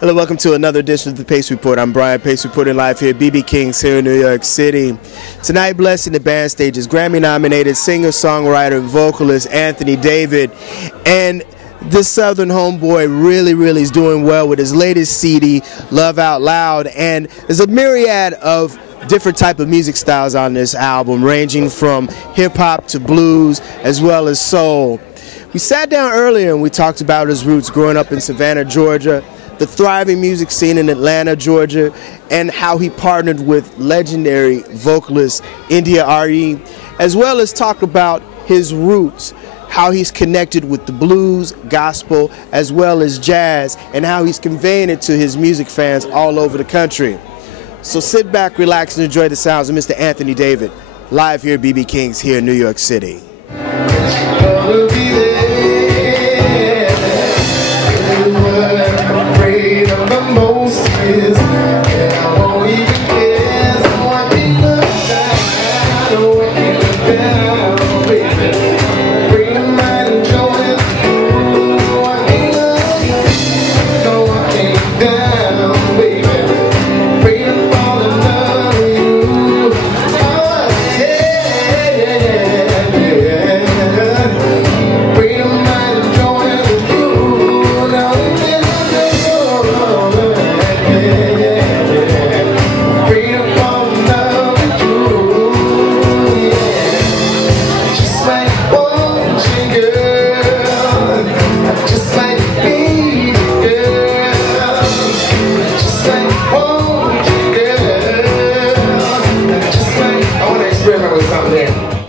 Hello, welcome to another edition of the Pace Report. I'm Brian, Pace reporting live here at BB King's here in New York City. Tonight, blessing the band stage is Grammy-nominated singer, songwriter, vocalist Anthony David. And this Southern homeboy really is doing well with his latest CD, Love Out Loud. And there's a myriad of different type of music styles on this album, ranging from hip-hop to blues, as well as soul. We sat down earlier and we talked about his roots growing up in Savannah, Georgia, the thriving music scene in Atlanta, Georgia, and how he partnered with legendary vocalist Arie, as well as talk about his roots, how he's connected with the blues, gospel, as well as jazz, and how he's conveying it to his music fans all over the country. So sit back, relax, and enjoy the sounds of Mr. Anthony David, live here at BB King's here in New York City.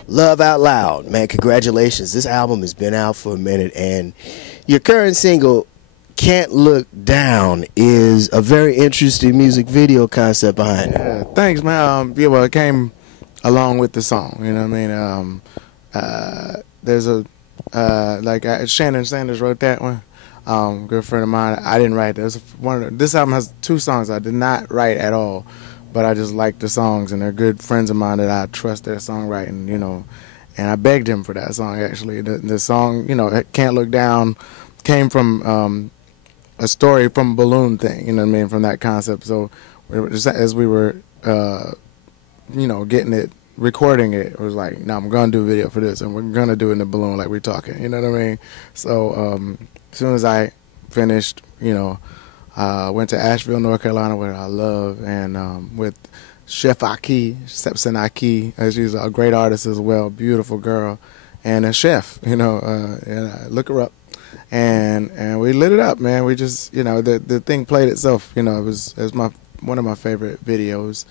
Love Out Loud, man, congratulations. This album has been out for a minute, and your current single, Can't Look Down, is a very interesting music video concept behind it. Yeah, thanks, man. Yeah, well, it came along with the song, you know what I mean? There's a, Shannon Sanders wrote that one. Good friend of mine. I didn't write this. This album has 2 songs I did not write at all, but I just like the songs, and they're good friends of mine that I trust their songwriting, you know. And I begged him for that song, actually. The song, you know, Can't Look Down, came from a story from a balloon thing, you know what I mean, from that concept. So as we were, you know, getting it, recording it, it was like, no, I'm going to do a video for this, and we're going to do it in the balloon like we're talking, you know what I mean? So as soon as I finished, you know, went to Asheville, North Carolina, where I love, and with Chef Arie, she's a great artist as well, beautiful girl, and a chef, you know, and I look her up, and we lit it up, man. We just, you know, the thing played itself, you know. It was one of my favorite videos,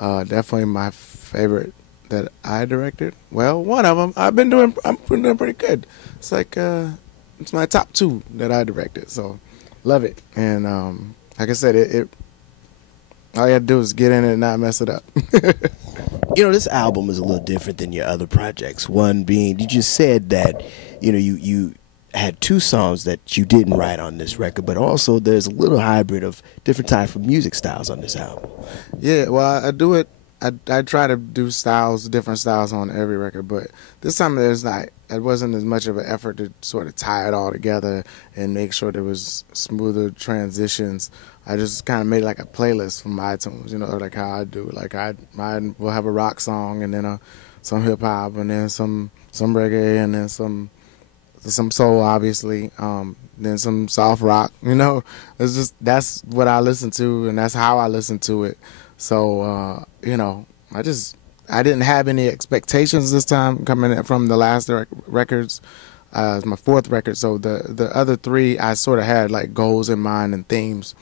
definitely my favorite that I directed. Well, one of them. I'm doing pretty good. It's like it's my top 2 that I directed, so love it. And like I said, all you had to do is get in it and not mess it up. You know, this album is a little different than your other projects. One being, you just said that, you know, you had 2 songs that you didn't write on this record, but also there's a little hybrid of different types of music styles on this album. Yeah, well, I do it. I try to do different styles on every record, but this time it wasn't as much of an effort to sort of tie it all together and make sure there was smoother transitions. I just kind of made like a playlist from iTunes, you know, like how I do. Like I will have a rock song, and then some hip hop, and then some reggae, and then some soul, obviously, then some soft rock. You know, that's what I listen to, and that's how I listen to it. So you know, I didn't have any expectations this time coming in from the last records. It's my 4th record, so the other 3 I sort of had like goals in mind and themes,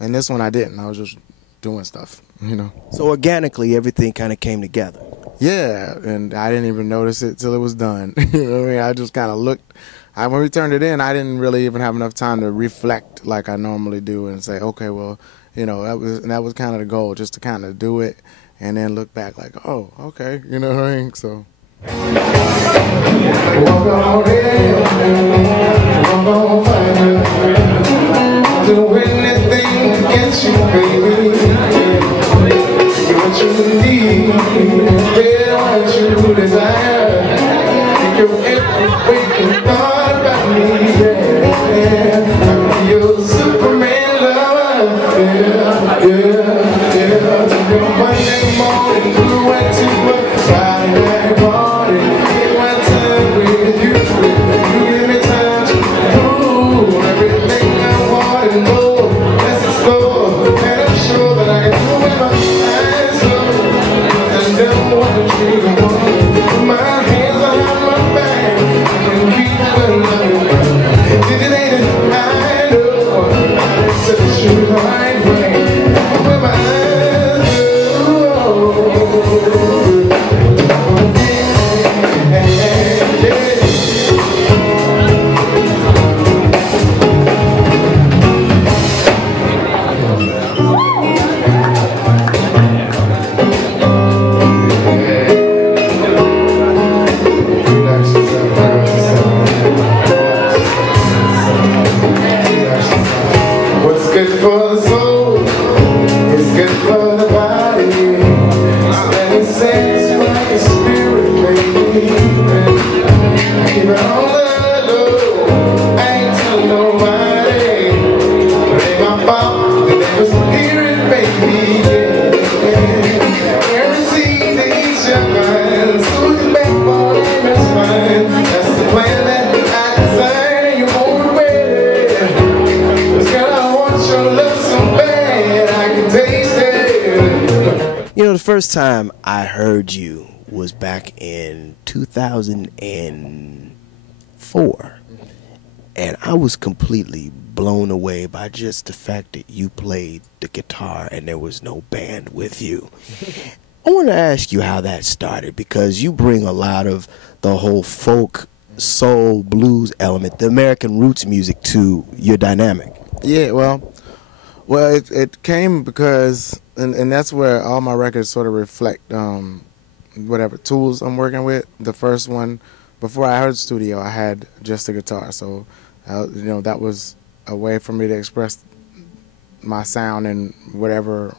and this one I didn't. I was just doing stuff, you know. So organically, everything kind of came together. Yeah, and I didn't even notice it till it was done. You know what I mean? I just kind of looked. When we turned it in, I didn't really even have enough time to reflect like I normally do and say, okay, well, you know, that was kind of the goal, just to kind of do it and then look back like, oh, okay, you know what I mean? So. Do anything to get you, baby. What you need, what you desire. You're every waking thought about me, yeah. I'm your Superman lover. and more. Let's explore, and I'm sure that I can do it my eyes closed. And then what the trigger wants. Put my hands on my back, I can keep on loving. Did it ain't it? I know. It's such a right way. With my eyes closed. What's good for the soul is good for the body. So let me satisfy your spirit, baby. Keep it on the low. I ain't telling nobody. But ain't my fault that they was hearing, baby. Guarantee that each your mind. So you back for them, it's fine. That's the plan that I designed, and you won't regret it. 'Cause girl, I want your love so bad, I can taste it. You know, the first time I heard you was back in 2004, and I was completely blown away by just the fact that you played the guitar and there was no band with you. I want to ask you how that started, because you bring a lot of the whole folk, soul, blues element, the American roots music to your dynamic. Yeah, well, it came because, and that's where all my records sort of reflect whatever tools I'm working with. The first one, before I heard studio, I had just a guitar, so you know, that was a way for me to express my sound and whatever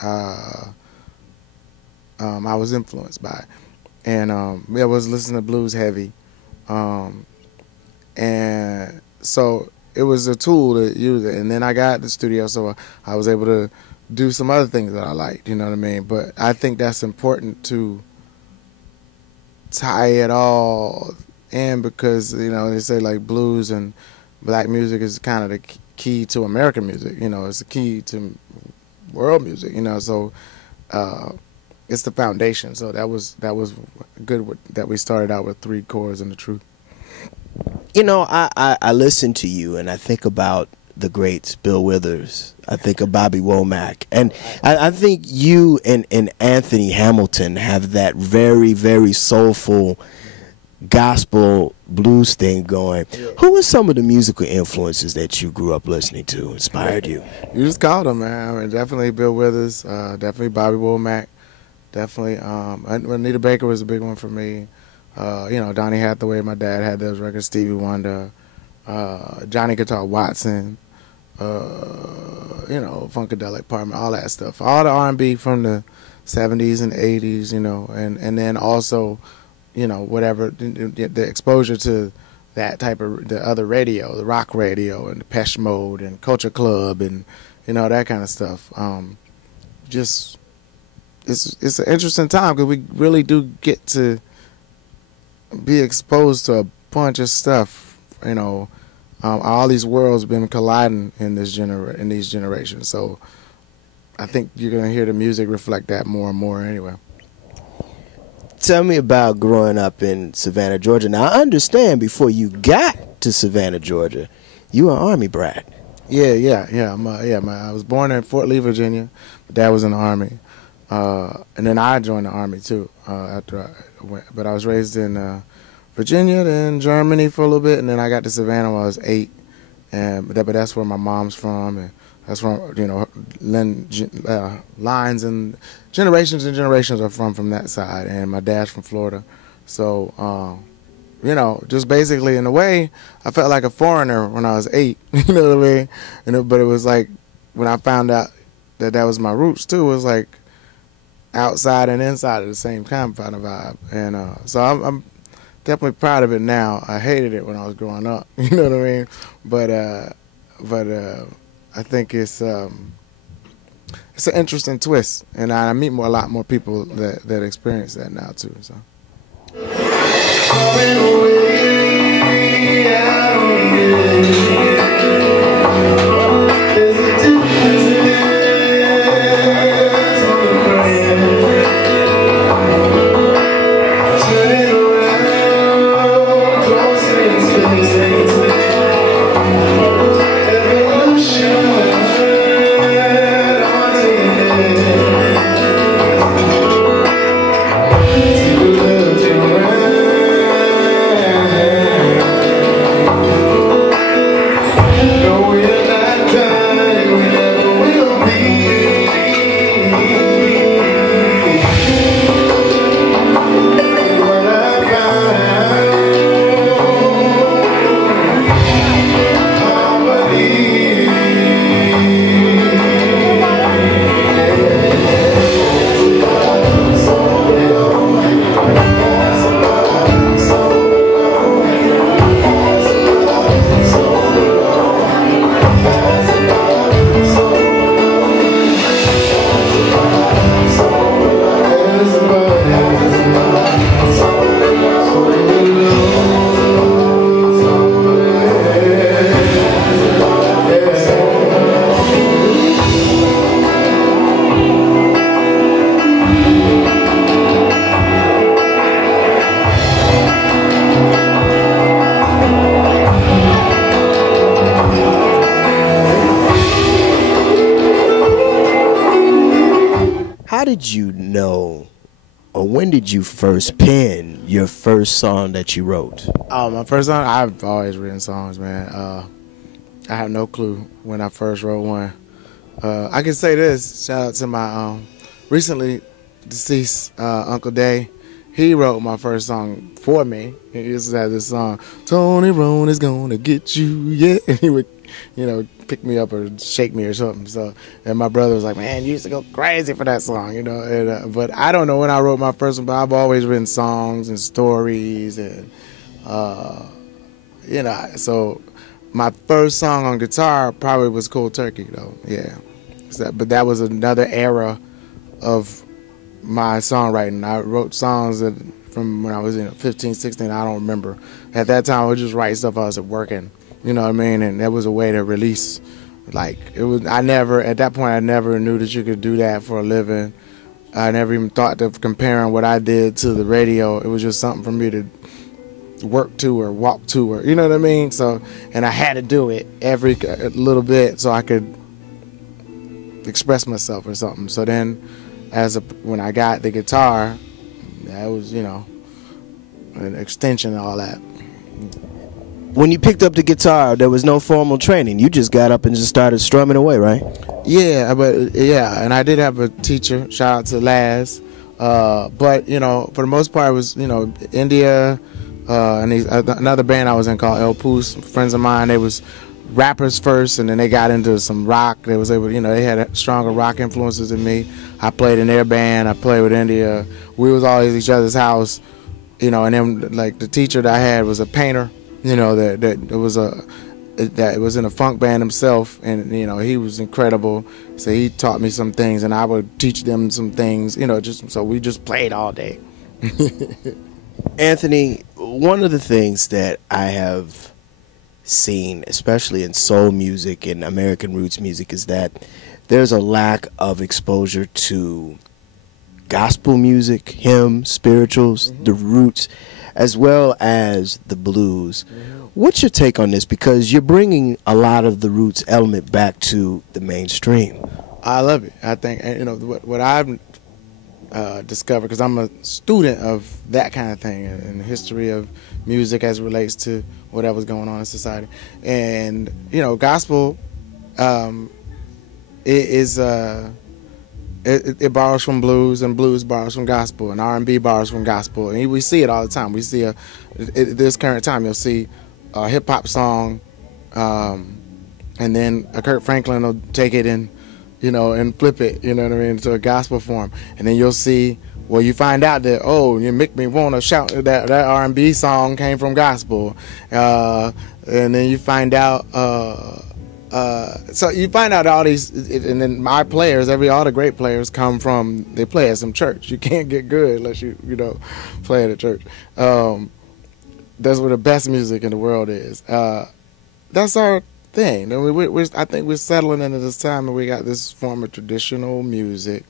I was influenced by. And I was listening to blues heavy, and so it was a tool to use it. And then I got the studio, so I was able to do some other things that I liked, you know what I mean? But I think that's important to tie it all in, because, you know, they say like blues and black music is kind of the key to American music, you know, it's the key to world music, you know, so it's the foundation. So that was good that we started out with 3 chords and the truth. You know, I listen to you and I think about the greats, Bill Withers. I think of Bobby Womack. And I think you and Anthony Hamilton have that very, very soulful gospel blues thing going. Yeah. Who were some of the musical influences that you grew up listening to, inspired you? You just called them, man. I mean, definitely Bill Withers, definitely Bobby Womack, definitely Anita Baker was a big one for me. You know, Donny Hathaway, my dad had those records, Stevie Wonder, Johnny Guitar Watson, you know, Funkadelic Parliament, all that stuff. All the R&B from the 70s and 80s, you know, and then also, you know, whatever, the exposure to that type of, the other radio, the rock radio and Depeche Mode and Culture Club and, you know, that kind of stuff. Just, it's an interesting time because we really do get to be exposed to a bunch of stuff, you know. All these worlds been colliding in these generations, so I think you're gonna hear the music reflect that more and more anyway. Tell me about growing up in Savannah, Georgia. Now, I understand before you got to Savannah, Georgia, you were an Army brat. Yeah. I was born in Fort Lee, Virginia. My dad was in the Army, and then I joined the Army too after I went. But I was raised in Virginia, then Germany for a little bit, and then I got to Savannah when I was 8. But that's where my mom's from, and that's from, you know, lines and generations are from that side, and my dad's from Florida. So, you know, just basically in a way, I felt like a foreigner when I was 8. You know what I mean? But it was like when I found out that was my roots too. It was like outside and inside at the same time kind of vibe, and so I'm definitely proud of it now. I hated it when I was growing up, you know what I mean? But I think it's an interesting twist, and I meet a lot more people that experience that now too. So. how did you know, or when did you first pen your first song that you wrote? Oh, my first song? I've always written songs, man. I have no clue when I first wrote one. I can say this, shout out to my recently deceased Uncle Day. He wrote my first song for me. He used to have this song, Tony Rone is gonna get you, yeah. And he would, you know, pick me up or shake me or something. So, and my brother was like, man, you used to go crazy for that song, you know. And, but I don't know when I wrote my first one, but I've always written songs and stories and, you know, so my first song on guitar probably was Cold Turkey, though, yeah. But that was another era of my songwriting. I wrote songs from when I was 15, 16, I don't remember. At that time, I would just write stuff I was working, you know what I mean? And that was a way to release, like, it was, at that point, I never knew that you could do that for a living. I never even thought of comparing what I did to the radio. It was just something for me to work to or walk to, or, you know what I mean? So, and I had to do it every little bit so I could express myself or something. So then, when I got the guitar, that was, you know, an extension of all that. When you picked up the guitar, there was no formal training. You just got up and just started strumming away, right? Yeah, and I did have a teacher. Shout out to Laz. But you know, for the most part, it was, you know, India, and another band I was in called El Poos. Friends of mine, they was rappers first, and then they got into some rock. They was able, you know, they had stronger rock influences than me. I played in their band. I played with India. We was always at each other's house, you know. And then, like, the teacher that I had was a painter, you know, that was in a funk band himself, and you know, he was incredible. So he taught me some things, and I would teach them some things, you know. Just so we just played all day. Anthony, one of the things that I have seen, especially in soul music and American roots music, is that there's a lack of exposure to gospel music, hymns, spirituals, the roots, as well as the blues. What's your take on this? Because you're bringing a lot of the roots element back to the mainstream. I love it. I think, you know, what I've discovered, because I'm a student of that kind of thing and the history of music as it relates to whatever's going on in society. And, you know, gospel, it borrows from blues, and blues borrows from gospel, and R&B borrows from gospel. And we see it all the time. We see this current time, you'll see a hip-hop song, and then a Kirk Franklin will take it and, you know, and flip it, you know what I mean, to a gospel form. And then you'll see, well, you find out that, oh, you make me want to shout that R&B song came from gospel. And then you find out, so you find out all these, and then my players, all the great players come from, they play at some church. You can't get good unless you know, play at a church. That's where the best music in the world is. That's our thing. I think we're settling into this time, and we got this form of traditional music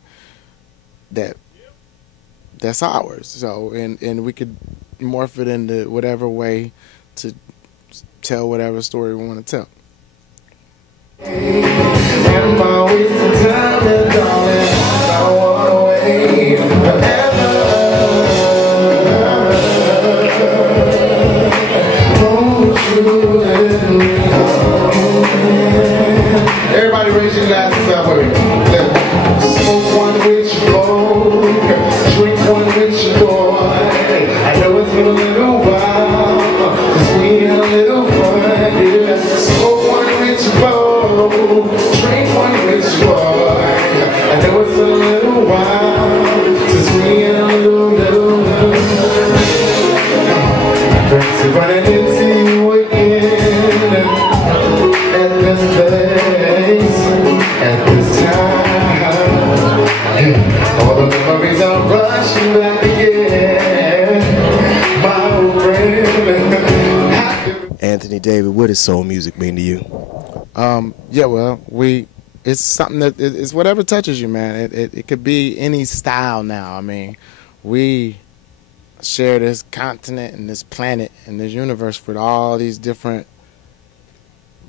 that's ours. So, and we could morph it into whatever way to tell whatever story we want to tell. And my wasted time and darling, I wanna wait forever. Won't you let me know? Everybody raise your glasses up with me. Smoke one with your boy, drink one with your boy. I know it's been a little while, 'cause we had a little fun, yeah. Smoke one with your boy, drink one with your boy. I know it's a little while since we had a little. Friends are running into you again at this place, at this time. All the memories are rushing back again, my old friend. Anthony David, what does soul music mean to you? Yeah, well, it's something that it's whatever touches you, man. It could be any style now. I mean, we share this continent and this planet and this universe with all these different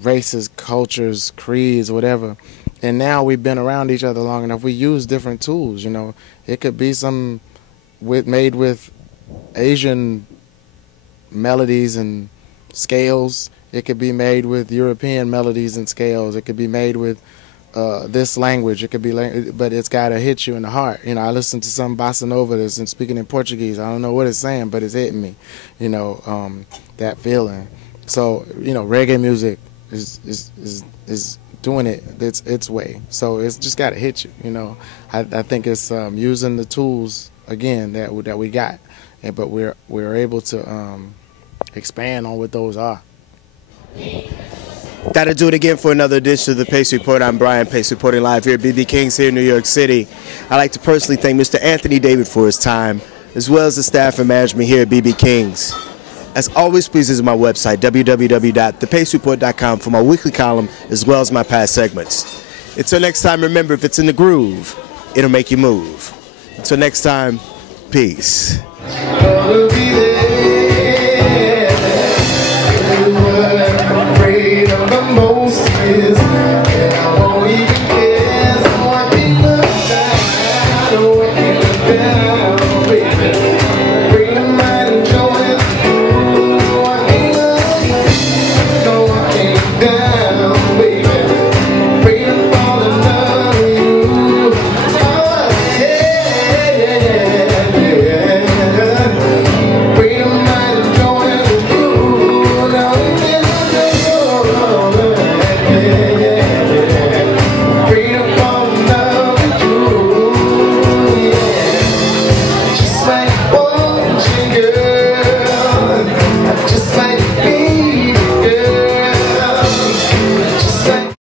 races, cultures, creeds, whatever. and now we've been around each other long enough. We use different tools, you know. It could be some made with Asian melodies and scales. It could be made with European melodies and scales. It could be made with this language. It could be, but it's got to hit you in the heart. You know, I listen to some bossa nova that's speaking in Portuguese. I don't know what it's saying, but it's hitting me. You know, that feeling. So, you know, reggae music is doing it its way. So it's just got to hit you. You know, I think it's using the tools again that we got, but we're able to expand on what those are. That'll do it again for another edition of the Pace Report. I'm Brian Pace, reporting live here at BB King's here in New York City. I'd like to personally thank Mr. Anthony David for his time, as well as the staff and management here at BB King's. As always, please visit my website, www.thepacereport.com, for my weekly column, as well as my past segments. Until next time, remember, if it's in the groove, it'll make you move. Until next time, peace.